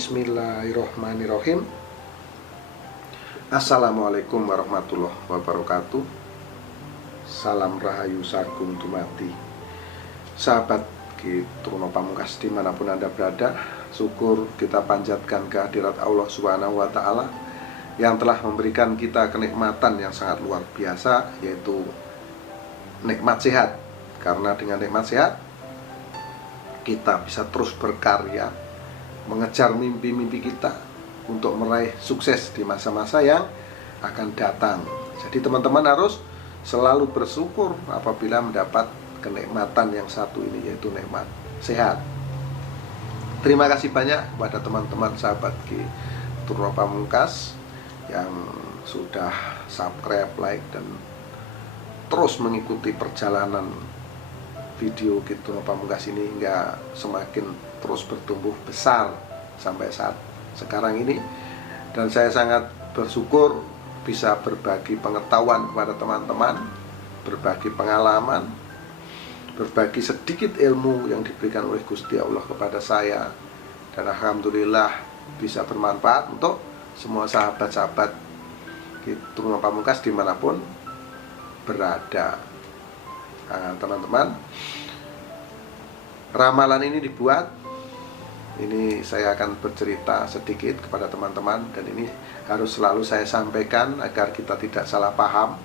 Bismillahirrohmanirrohim. Assalamualaikum warahmatullahi wabarakatuh. Salam rahayu sagung dumadi. Sahabat Truno Pamungkas dimanapun Anda berada, syukur kita panjatkan kehadirat Allah Subhanahu wa Ta'ala yang telah memberikan kita kenikmatan yang sangat luar biasa, yaitu nikmat sehat. Karena dengan nikmat sehat kita bisa terus berkarya, mengejar mimpi-mimpi kita untuk meraih sukses di masa-masa yang akan datang. Jadi teman-teman harus selalu bersyukur apabila mendapat kenikmatan yang satu ini, yaitu nikmat sehat. Terima kasih banyak kepada teman-teman sahabat Truno Pamungkas yang sudah subscribe, like, dan terus mengikuti perjalanan video Truno Pamungkas ini hingga semakin terus bertumbuh besar sampai saat sekarang ini. Dan saya sangat bersyukur bisa berbagi pengetahuan kepada teman-teman, berbagi pengalaman, berbagi sedikit ilmu yang diberikan oleh Gusti Allah kepada saya. Dan alhamdulillah bisa bermanfaat untuk semua sahabat-sahabat Truno Pamungkas dimanapun berada. Nah, teman-teman, ramalan ini dibuat, ini saya akan bercerita sedikit kepada teman-teman, dan ini harus selalu saya sampaikan agar kita tidak salah paham.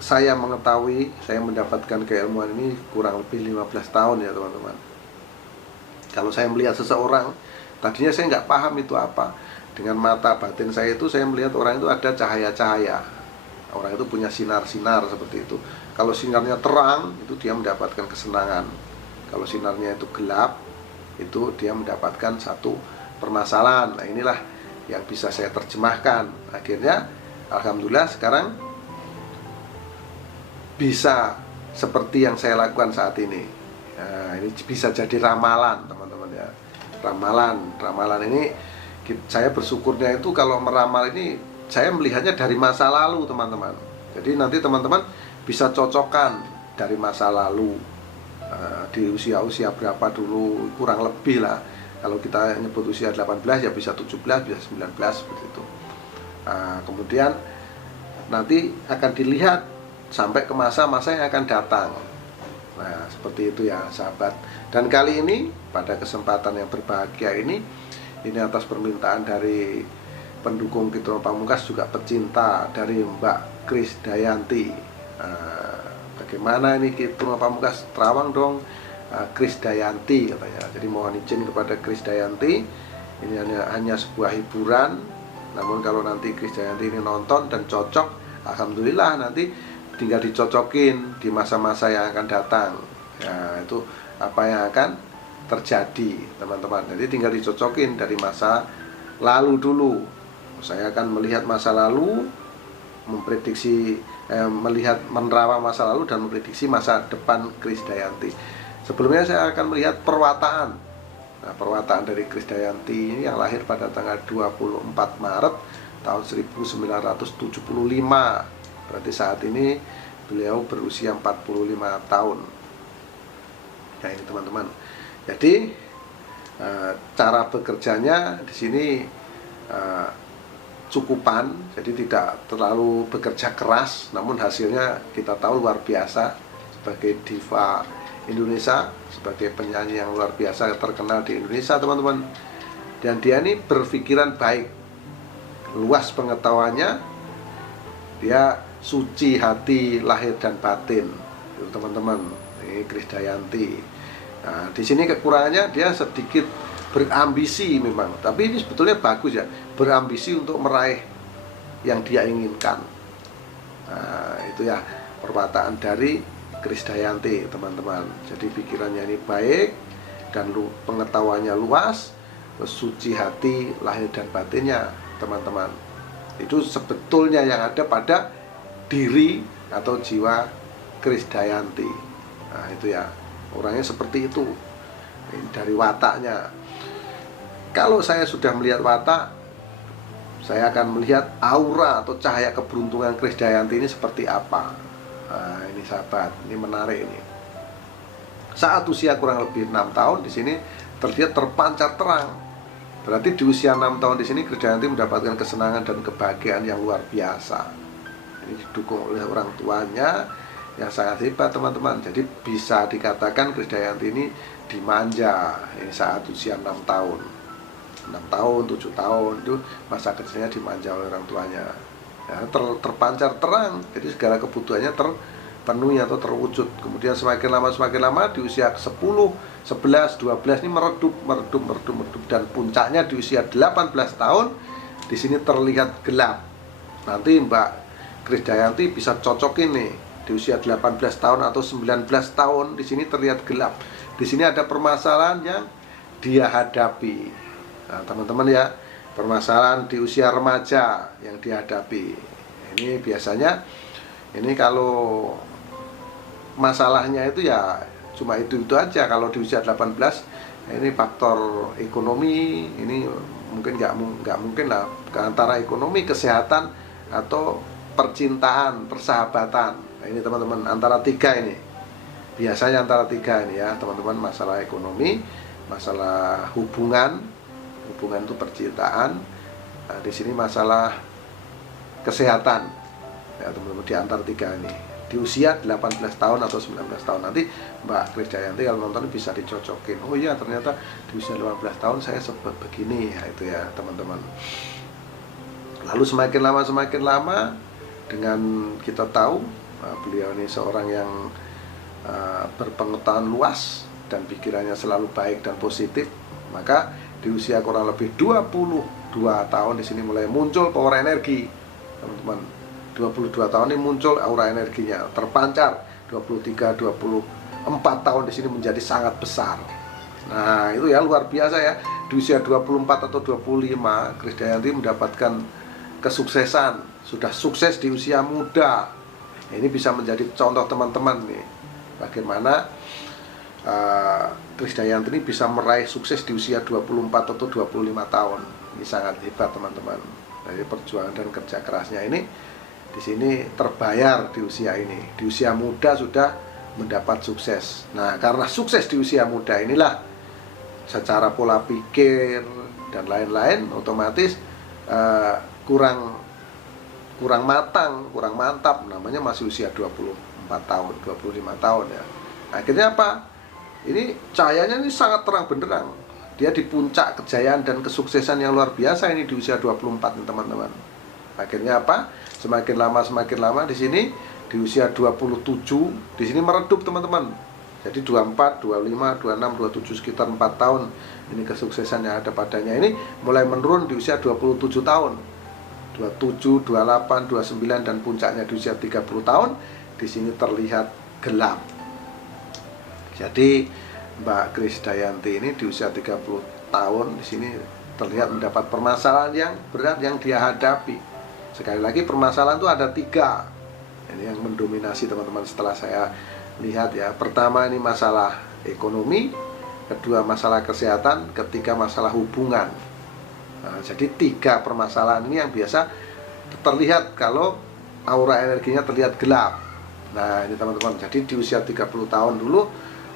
Saya mengetahui, saya mendapatkan keilmuan ini kurang lebih 15 tahun ya teman-teman. Kalau saya melihat seseorang, tadinya saya nggak paham itu apa. Dengan mata batin saya itu, saya melihat orang itu ada cahaya-cahaya. Orang itu punya sinar-sinar seperti itu. Kalau sinarnya terang, itu dia mendapatkan kesenangan. Kalau sinarnya itu gelap, itu dia mendapatkan satu permasalahan. Nah, inilah yang bisa saya terjemahkan. Akhirnya, alhamdulillah sekarang bisa seperti yang saya lakukan saat ini. Nah, ini bisa jadi ramalan, teman-teman ya. Ramalan ini saya bersyukurnya itu kalau meramal ini saya melihatnya dari masa lalu, teman-teman. Jadi nanti teman-teman bisa cocokkan dari masa lalu, di usia-usia berapa dulu, kurang lebih lah. Kalau kita nyebut usia 18 ya bisa 17, bisa 19 seperti itu. Kemudian nanti akan dilihat sampai ke masa-masa yang akan datang. Nah, seperti itu ya sahabat. Dan kali ini pada kesempatan yang berbahagia ini atas permintaan dari pendukung Truno Pamungkas, juga pecinta dari Mbak Krisdayanti. Bagaimana ini Truno Pamungkas terawang dong, Krisdayanti katanya. Jadi mohon izin kepada Krisdayanti, ini hanya sebuah hiburan. Namun kalau nanti Krisdayanti ini nonton dan cocok, alhamdulillah nanti tinggal dicocokin di masa-masa yang akan datang. Ya, itu apa yang akan terjadi teman-teman. Jadi tinggal dicocokin dari masa lalu dulu. Saya akan melihat masa lalu, memprediksi, melihat menerawang masa lalu dan memprediksi masa depan Krisdayanti. Sebelumnya saya akan melihat perwataan. Nah, perwataan dari Krisdayanti ini yang lahir pada tanggal 24 Maret tahun 1975. Berarti saat ini beliau berusia 45 tahun. Nah, ini teman-teman. Jadi cara bekerjanya di sini cukupan, jadi tidak terlalu bekerja keras, namun hasilnya kita tahu luar biasa. Sebagai diva Indonesia, sebagai penyanyi yang luar biasa terkenal di Indonesia teman-teman. Dan dia ini berpikiran baik, luas pengetahuannya, dia suci hati lahir dan batin, itu teman-teman. Ini Krisdayanti. Nah, di sini kekurangannya dia sedikit berambisi memang, tapi ini sebetulnya bagus ya, berambisi untuk meraih yang dia inginkan. Nah, itu ya perwataan dari Krisdayanti teman-teman. Jadi pikirannya ini baik dan pengetahuannya luas, suci hati lahir dan batinnya teman-teman. Itu sebetulnya yang ada pada diri atau jiwa Krisdayanti. Nah, itu ya, orangnya seperti itu. Ini dari wataknya. Kalau saya sudah melihat watak, saya akan melihat aura atau cahaya keberuntungan Krisdayanti ini seperti apa. Nah, ini sahabat, ini menarik ini. Saat usia kurang lebih 6 tahun, di sini terlihat terpancar terang. Berarti di usia 6 tahun di sini Krisdayanti mendapatkan kesenangan dan kebahagiaan yang luar biasa. Ini didukung oleh orang tuanya yang sangat hebat, teman-teman. Jadi bisa dikatakan Krisdayanti ini dimanja ini saat usia 6 tahun. 6 tahun, 7 tahun itu masa kecilnya dimanja oleh orang tuanya. Ya, terpancar terang. Jadi segala kebutuhannya terpenuhi atau terwujud. Kemudian semakin lama di usia 10, 11, 12 ini meredup dan puncaknya di usia 18 tahun di sini terlihat gelap. Nanti Mbak Krisdayanti bisa cocokin nih di usia 18 tahun atau 19 tahun di sini terlihat gelap. Di sini ada permasalahan yang dia hadapi. Nah, teman-teman ya, permasalahan di usia remaja yang dihadapi. Ini biasanya ini kalau masalahnya itu ya cuma itu aja. Kalau di usia 18 ini faktor ekonomi, ini mungkin nggak mungkin lah, antara ekonomi, kesehatan atau percintaan, persahabatan. Nah, ini teman-teman antara tiga ini. Biasanya antara tiga ini ya, teman-teman, masalah ekonomi, masalah hubungan itu percintaan. Nah, di sini masalah kesehatan. Ya, teman-teman, di antara tiga ini. Di usia 18 tahun atau 19 tahun nanti Mbak Krisdayanti kalau nonton bisa dicocokin. Oh iya, ternyata di usia 18 tahun saya sempat begini. Ya, itu ya, teman-teman. Lalu semakin lama dengan kita tahu beliau ini seorang yang berpengetahuan luas dan pikirannya selalu baik dan positif, maka di usia kurang lebih 22 tahun di sini mulai muncul power energi, teman-teman. 22 tahun ini muncul aura energinya terpancar. 23, 24 tahun di sini menjadi sangat besar. Nah, itu ya luar biasa ya. Di usia 24 atau 25 Krisdayanti mendapatkan kesuksesan, sudah sukses di usia muda. Ini bisa menjadi contoh teman-teman nih, bagaimana Krisdayanti ini bisa meraih sukses di usia 24 atau 25 tahun. Ini sangat hebat, teman-teman. Dari perjuangan dan kerja kerasnya ini di sini terbayar di usia ini. Di usia muda sudah mendapat sukses. Nah, karena sukses di usia muda inilah secara pola pikir dan lain-lain otomatis kurang matang, kurang mantap, namanya masih usia 24 tahun, 25 tahun ya. Akhirnya apa? Ini cahayanya ini sangat terang benderang. Dia di puncak kejayaan dan kesuksesan yang luar biasa ini di usia 24 nih, teman-teman. Akhirnya apa? Semakin lama di sini di usia 27 di sini meredup, teman-teman. Jadi 24, 25, 26, 27 sekitar 4 tahun ini kesuksesan yang ada padanya ini mulai menurun di usia 27 tahun. 27, 28, 29 dan puncaknya di usia 30 tahun di sini terlihat gelap. Jadi Mbak Krisdayanti ini di usia 30 tahun di sini terlihat mendapat permasalahan yang berat yang dia hadapi. Sekali lagi, permasalahan itu ada 3. Ini yang mendominasi, teman-teman, setelah saya lihat ya. Pertama ini masalah ekonomi, kedua masalah kesehatan, ketiga masalah hubungan. Nah, jadi 3 permasalahan ini yang biasa terlihat kalau aura energinya terlihat gelap. Nah, ini teman-teman, jadi di usia 30 tahun dulu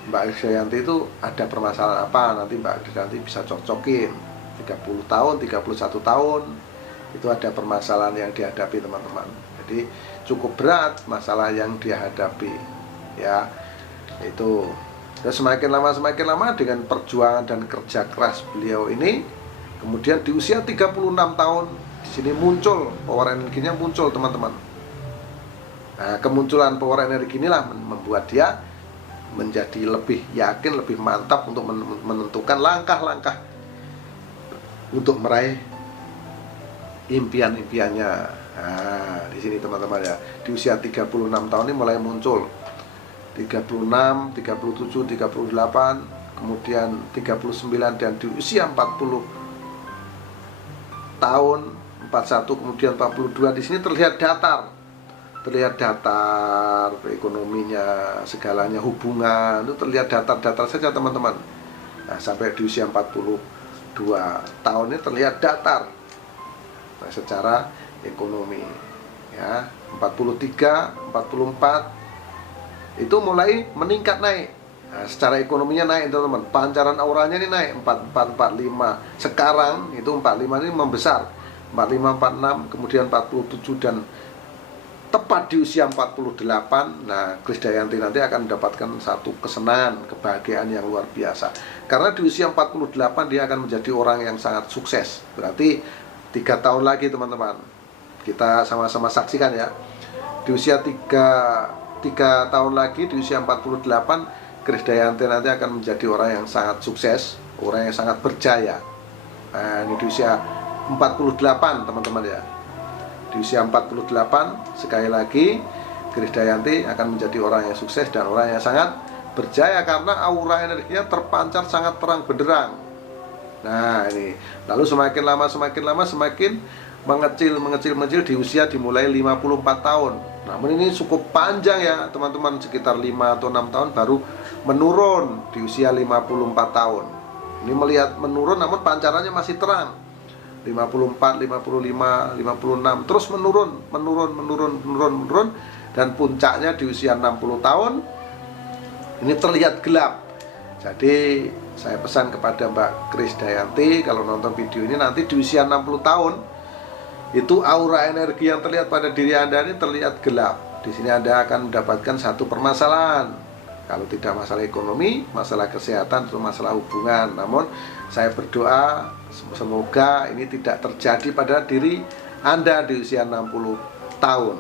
Mbak Krisdayanti itu ada permasalahan apa, nanti Mbak Krisdayanti bisa cocokin. 30 tahun, 31 tahun itu ada permasalahan yang dihadapi, teman-teman. Jadi cukup berat masalah yang dia hadapi ya. Itu dan semakin lama dengan perjuangan dan kerja keras beliau ini, kemudian di usia 36 tahun di sini muncul power energinya, muncul, teman-teman. Nah, kemunculan power energi inilah membuat dia menjadi lebih yakin, lebih mantap untuk menentukan langkah-langkah untuk meraih impian-impiannya. Nah, di sini, teman-teman ya, di usia 36 tahun ini mulai muncul 36, 37, 38, kemudian 39 dan di usia 40 tahun 41 kemudian 42 di sini terlihat datar. Ekonominya, segalanya, hubungan itu terlihat datar saja, teman-teman. Nah, sampai di usia 42 tahun ini terlihat datar secara ekonomi ya. 43, 44 itu mulai meningkat naik. Nah, secara ekonominya naik teman-teman. Pancaran auranya ini naik 44, 45. Sekarang itu 45 ini membesar. 45, 46, kemudian 47 dan tepat di usia 48. Nah, Krisdayanti nanti akan mendapatkan satu kesenangan, kebahagiaan yang luar biasa. Karena di usia 48 dia akan menjadi orang yang sangat sukses. Berarti 3 tahun lagi teman-teman. Kita sama-sama saksikan ya. Di usia 3 tahun lagi, di usia 48, Krisdayanti nanti akan menjadi orang yang sangat sukses, orang yang sangat berjaya. Nah, ini di usia 48 teman-teman ya. Di usia 48 sekali lagi Krisdayanti akan menjadi orang yang sukses dan orang yang sangat berjaya karena aura energinya terpancar sangat terang benderang. Nah ini, lalu semakin lama semakin mengecil di usia dimulai 54 tahun. Namun ini cukup panjang ya teman-teman, sekitar 5 atau 6 tahun baru menurun di usia 54 tahun. Ini melihat menurun namun pancarannya masih terang. 54, 55, 56 terus menurun dan puncaknya di usia 60 tahun ini terlihat gelap. Jadi saya pesan kepada Mbak Krisdayanti, kalau nonton video ini nanti di usia 60 tahun itu aura energi yang terlihat pada diri Anda ini terlihat gelap. Di sini Anda akan mendapatkan satu permasalahan. Kalau tidak masalah ekonomi, masalah kesehatan, atau masalah hubungan. Namun saya berdoa semoga ini tidak terjadi pada diri Anda di usia 60 tahun.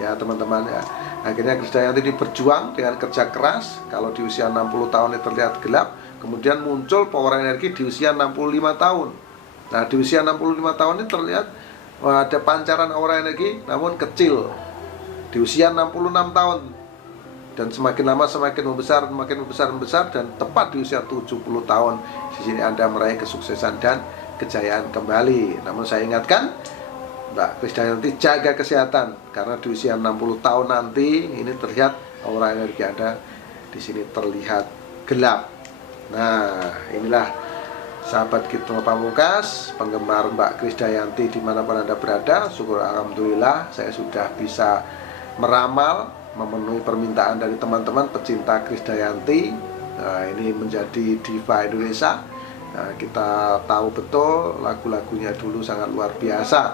Ya teman-teman ya. Akhirnya Krisdayanti ini berjuang dengan kerja keras. Kalau di usia 60 tahun ini terlihat gelap, kemudian muncul power energi di usia 65 tahun. Nah di usia 65 tahun ini terlihat ada pancaran aura energi namun kecil di usia 66 tahun. Dan semakin lama semakin membesar dan tepat di usia 70 tahun di sini Anda meraih kesuksesan dan kejayaan kembali. Namun saya ingatkan Mbak Krisdayanti, jaga kesehatan karena di usia 60 tahun nanti ini terlihat aura energi Anda di sini terlihat gelap. Nah, inilah sahabat Kitno Pamungkas, penggemar Mbak Krisdayanti dimanapun Anda berada. Syukur alhamdulillah saya sudah bisa meramal, memenuhi permintaan dari teman-teman pecinta Krisdayanti. Nah, ini menjadi diva Indonesia. Nah, kita tahu betul lagu-lagunya dulu sangat luar biasa.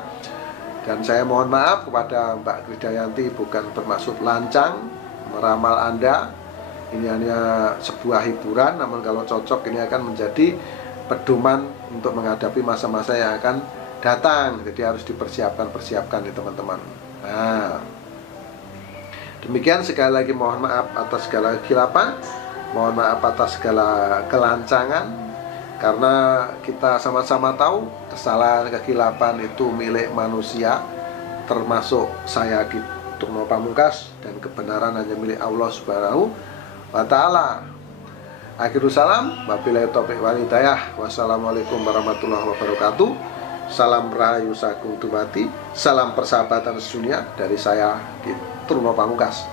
Dan saya mohon maaf kepada Mbak Krisdayanti, bukan bermaksud lancang meramal Anda. Ini hanya sebuah hiburan, namun kalau cocok ini akan menjadi pedoman untuk menghadapi masa-masa yang akan datang. Jadi harus dipersiapkan nih teman-teman. Nah, demikian, sekali lagi mohon maaf atas segala kesilapan, mohon maaf atas segala kelancangan. Karena kita sama-sama tahu kesalahan, kekilapan itu milik manusia, termasuk saya Kitno Pamungkas, dan kebenaran hanya milik Allah Subhanahu wa Ta'ala. Akhirul salam, wabillahi taufiq wal hidayah. Wassalamualaikum warahmatullahi wabarakatuh. Salam rahayu sagung dumati, salam persahabatan sedunia dari saya Kitno Pamungkas.